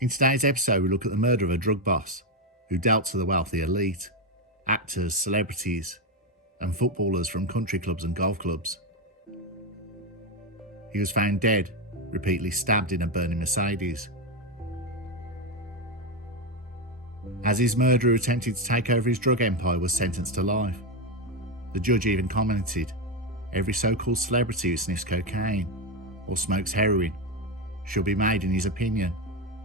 In today's episode, we look at the murder of a drug boss who dealt to the wealthy elite, actors, celebrities, and footballers from country clubs and golf clubs. He was found dead, repeatedly stabbed in a burning Mercedes. As his murderer attempted to take over his drug empire was sentenced to life. The judge even commented, every so-called celebrity who sniffs cocaine or smokes heroin shall be made, in his opinion,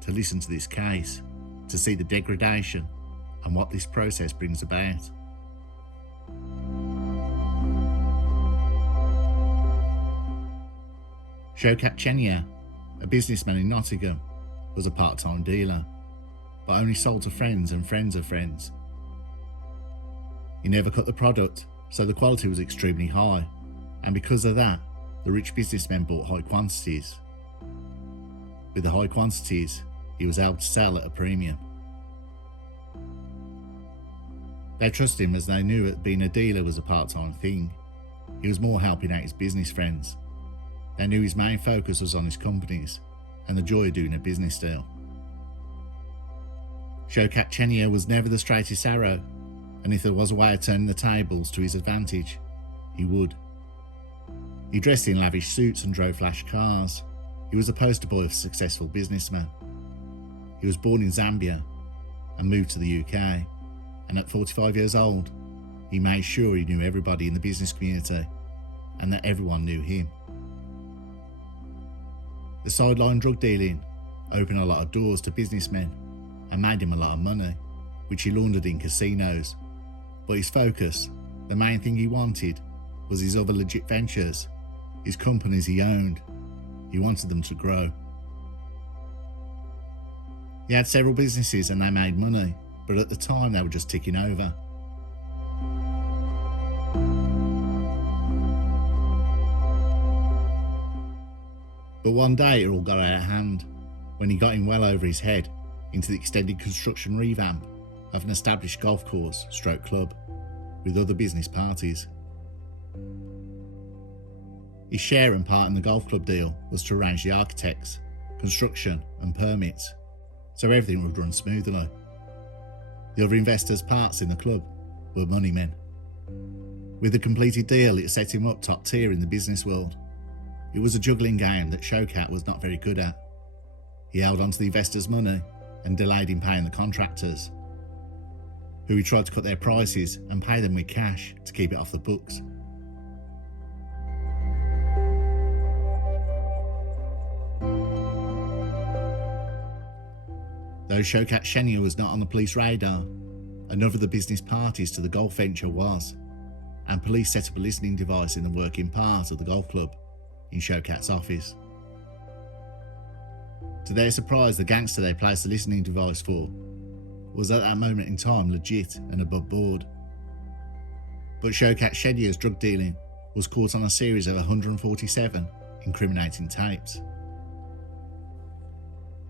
to listen to this case, to see the degradation and what this process brings about. Shokat Chenia, a businessman in Nottingham, was a part-time dealer, but only sold to friends and friends of friends. He never cut the product, so the quality was extremely high, and because of that, the rich businessmen bought high quantities. With the high quantities, he was able to sell at a premium. They trusted him as they knew that being a dealer was a part-time thing. He was more helping out his business friends. They knew his main focus was on his companies and the joy of doing a business deal. Shokat Chenia was never the straightest arrow, and if there was a way of turning the tables to his advantage, he would. He dressed in lavish suits and drove flash cars. He was the poster boy of a successful businessman. He was born in Zambia and moved to the UK, and at 45 years old, he made sure he knew everybody in the business community and that everyone knew him. The sideline drug dealing opened a lot of doors to businessmen and made him a lot of money, which he laundered in casinos. But his focus, the main thing he wanted, was his other legit ventures, his companies he owned. He wanted them to grow. He had several businesses and they made money, but at the time they were just ticking over. But one day it all got out of hand when he got in well over his head into the extended construction revamp of an established golf course / club with other business parties. His share and part in the golf club deal was to arrange the architects, construction and permits, so everything would run smoothly. The other investors' parts in the club were money men. With the completed deal, it set him up top tier in the business world. It was a juggling game that Shokat was not very good at. He held on to the investors' money and delayed in paying the contractors, who he tried to cut their prices and pay them with cash to keep it off the books. Though Shokat Chenia was not on the police radar, another of the business parties to the golf venture was, and police set up a listening device in the working part of the golf club in Shokat's office. To their surprise, the gangster they placed the listening device for was at that moment in time legit and above board. But Shokat Chenia's drug dealing was caught on a series of 147 incriminating tapes.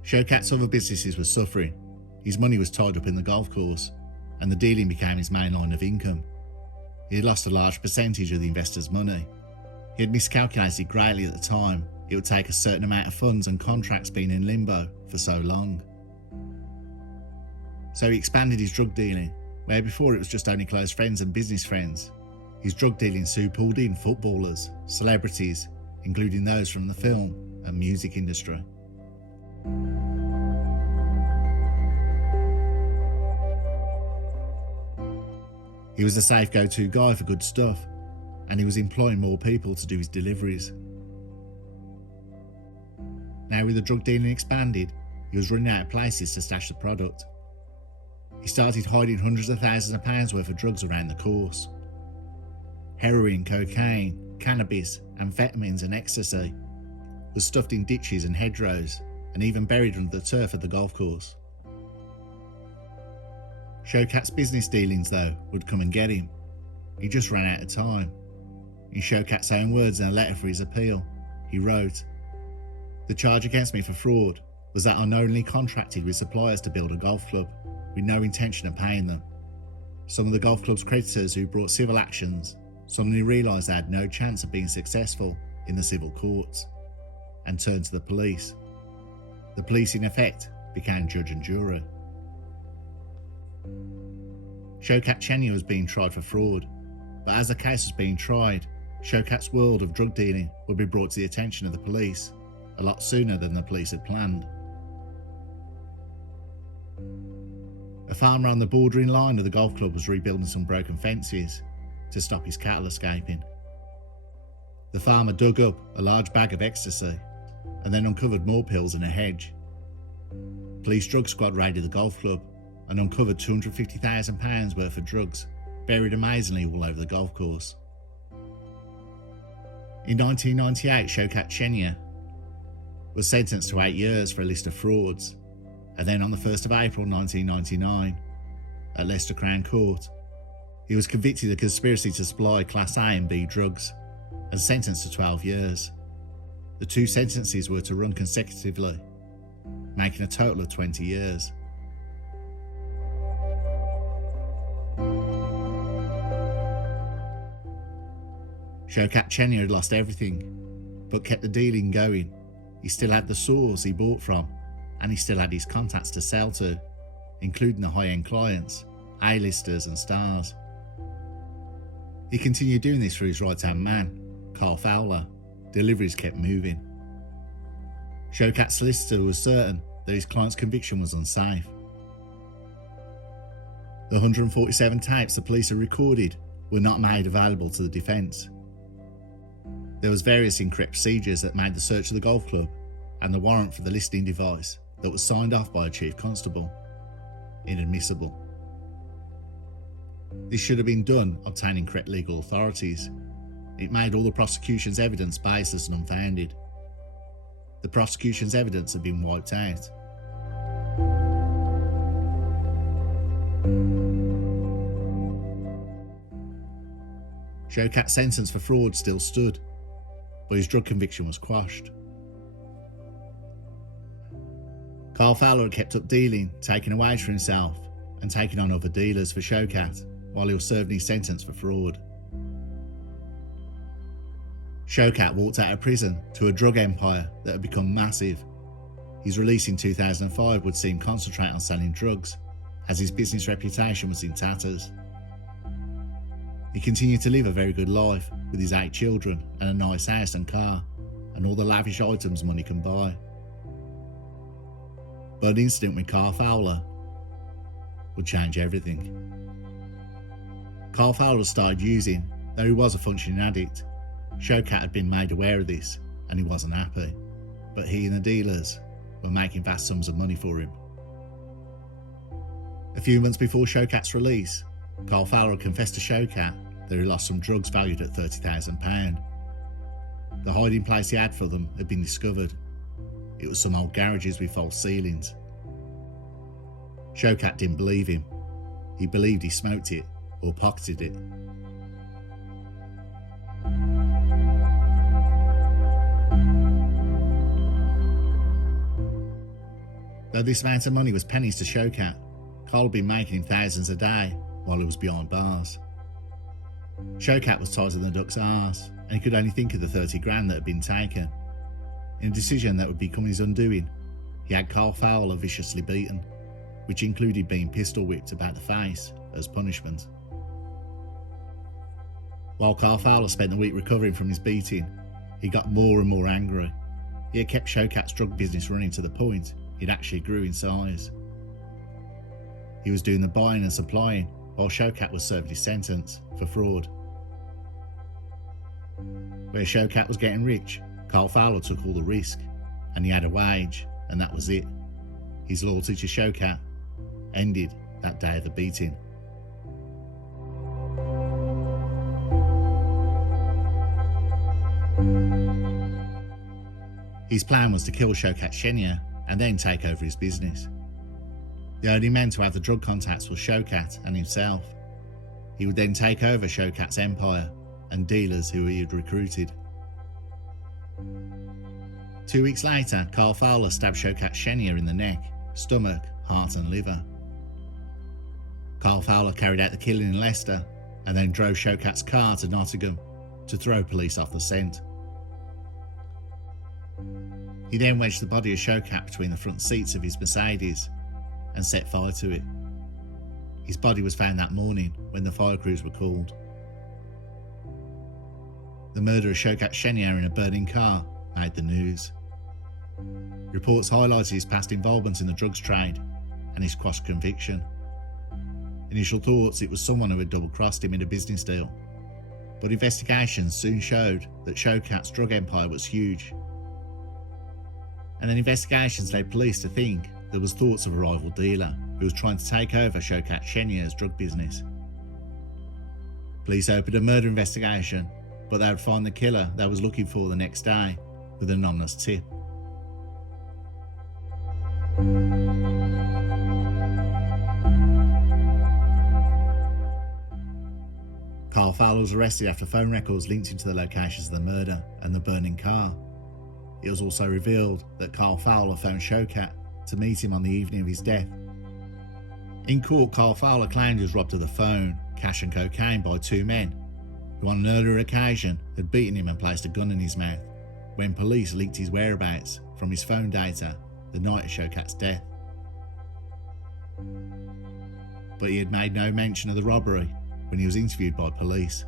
Shokat's other businesses were suffering, his money was tied up in the golf course, and the dealing became his main line of income. He had lost a large percentage of the investors' money. He had miscalculated greatly at the time it would take a certain amount of funds and contracts being in limbo for so long. So he expanded his drug dealing, where before it was just only close friends and business friends. His drug dealing soon pulled in footballers, celebrities, including those from the film and music industry. He was the safe go-to guy for good stuff, and he was employing more people to do his deliveries. Now with the drug dealing expanded, he was running out of places to stash the product. He started hiding hundreds of thousands of pounds worth of drugs around the course. Heroin, cocaine, cannabis, amphetamines and ecstasy was stuffed in ditches and hedgerows and even buried under the turf of the golf course. Shokat's business dealings, though, would come and get him. He just ran out of time. In Shokat's own words in a letter for his appeal, he wrote, "The charge against me for fraud was that I knowingly contracted with suppliers to build a golf club, with no intention of paying them. Some of the golf club's creditors who brought civil actions suddenly realised they had no chance of being successful in the civil courts, and turned to the police. The police, in effect, became judge and jury. Shokat Chenia was being tried for fraud, but as the case was being tried, Shokat's world of drug dealing would be brought to the attention of the police a lot sooner than the police had planned. A farmer on the bordering line of the golf club was rebuilding some broken fences to stop his cattle escaping. The farmer dug up a large bag of ecstasy and then uncovered more pills in a hedge. Police drug squad raided the golf club and uncovered £250,000 worth of drugs, buried amazingly all over the golf course. In 1998, Shokat Chenia was sentenced to 8 years for a list of frauds, and then on the 1st of April 1999, at Leicester Crown Court, he was convicted of conspiracy to supply Class A and B drugs and sentenced to 12 years. The two sentences were to run consecutively, making a total of 20 years. Shokat Chenia had lost everything, but kept the dealing going. He still had the source he bought from, and he still had his contacts to sell to, including the high-end clients, A-listers and stars. He continued doing this for his right-hand man, Carl Fowler. Deliveries kept moving. Shokat's solicitor was certain that his client's conviction was unsafe. The 147 tapes the police had recorded were not made available to the defence. There was various incorrect procedures that made the search of the golf club and the warrant for the listening device that was signed off by a chief constable inadmissible. This should have been done obtaining correct legal authorities. It made all the prosecution's evidence baseless and unfounded. The prosecution's evidence had been wiped out. Shokat's sentence for fraud still stood, but his drug conviction was quashed. Carl Fowler had kept up dealing, taking a wage for himself and taking on other dealers for Shokat while he was serving his sentence for fraud. Shokat walked out of prison to a drug empire that had become massive. His release in 2005 would see him concentrate on selling drugs, as his business reputation was in tatters. He continued to live a very good life with his 8 children and a nice house and car and all the lavish items money can buy. But an incident with Carl Fowler would change everything. Carl Fowler started using, though he was a functioning addict. Shokat had been made aware of this and he wasn't happy, but he and the dealers were making vast sums of money for him. A few months before Shokat's release, Carl Fowler confessed to Shokat that he lost some drugs valued at £30,000. The hiding place he had for them had been discovered. It was some old garages with false ceilings. Shokat didn't believe him. He believed he smoked it or pocketed it. Though this amount of money was pennies to Shokat, Carl had been making him thousands a day while he was behind bars. Shokat was tighter than a duck's arse, and he could only think of the 30 grand that had been taken. In a decision that would become his undoing, he had Carl Fowler viciously beaten, which included being pistol whipped about the face as punishment. While Carl Fowler spent the week recovering from his beating, he got more and more angry. He had kept Shokat's drug business running to the point it actually grew in size. He was doing the buying and supplying while Shokat was serving his sentence for fraud. Where Shokat was getting rich, Carl Fowler took all the risk, and he had a wage, and that was it. His loyalty to Shokat ended that day of the beating. His plan was to kill Shokat Chenia and then take over his business. The only men to have the drug contacts was Shokat and himself. He would then take over Shokat's empire and dealers who he had recruited. 2 weeks later, Carl Fowler stabbed Shokat Chenia in the neck, stomach, heart and liver. Carl Fowler carried out the killing in Leicester and then drove Shokat's car to Nottingham to throw police off the scent. He then wedged the body of Shokat between the front seats of his Mercedes and set fire to it. His body was found that morning when the fire crews were called. The murder of Shokat Chenia in a burning car made the news. Reports highlighted his past involvement in the drugs trade and his cross-conviction. Initial thoughts it was someone who had double-crossed him in a business deal, but investigations soon showed that Shokat's drug empire was huge. And then investigations led police to think there was thoughts of a rival dealer who was trying to take over Shokat Chenia's drug business. Police opened a murder investigation, but they would find the killer they was looking for the next day with an anonymous tip. Carl Fowler was arrested after phone records linked him to the locations of the murder and the burning car. It was also revealed that Carl Fowler phoned Shokat to meet him on the evening of his death. In court, Carl Fowler claimed he was robbed of the phone, cash and cocaine by two men who on an earlier occasion had beaten him and placed a gun in his mouth when police leaked his whereabouts from his phone data the night of Shokat's death. But he had made no mention of the robbery when he was interviewed by police,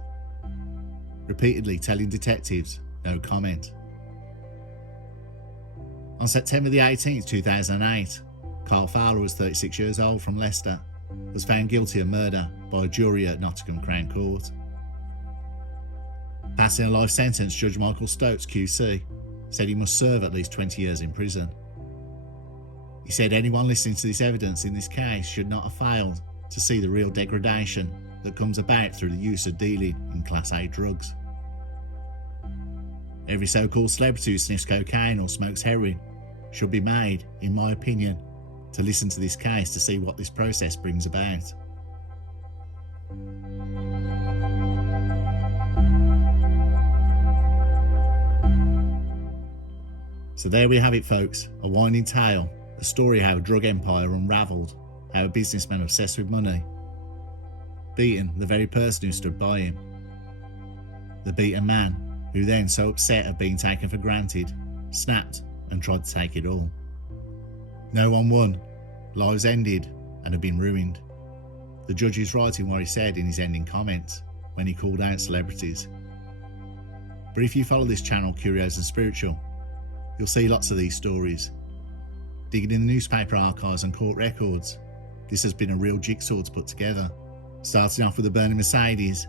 repeatedly telling detectives no comment. On September the 18th, 2008, Carl Fowler was 36 years old from Leicester, was found guilty of murder by a jury at Nottingham Crown Court. Passing a life sentence, Judge Michael Stokes QC said he must serve at least 20 years in prison. He said anyone listening to this evidence in this case should not have failed to see the real degradation that comes about through the use of dealing in Class A drugs. Every so-called celebrity who sniffs cocaine or smokes heroin should be made, in my opinion, to listen to this case to see what this process brings about. So there we have it, folks, a winding tale, a story how a drug empire unravelled, how a businessman obsessed with money beaten the very person who stood by him. The beaten man, who then, so upset at being taken for granted, snapped and tried to take it all. No one won, lives ended and have been ruined. The judge is right in what he said in his ending comments when he called out celebrities. But if you follow this channel, Curios&Spiritual, you'll see lots of these stories. Digging in the newspaper archives and court records, this has been a real jigsaw to put together. Starting off with the burning Mercedes,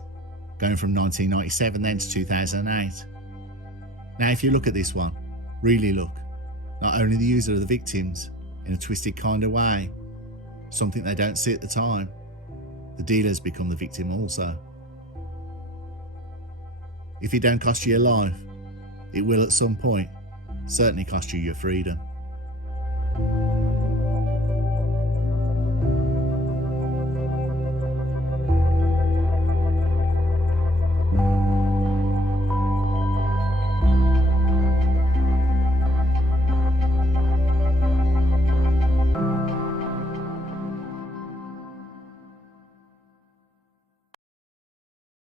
going from 1997 then to 2008. Now if you look at this one, really look, not only the user are the victims in a twisted kind of way, something they don't see at the time, the dealers become the victim also. If it don't cost you your life, it will at some point certainly cost you your freedom.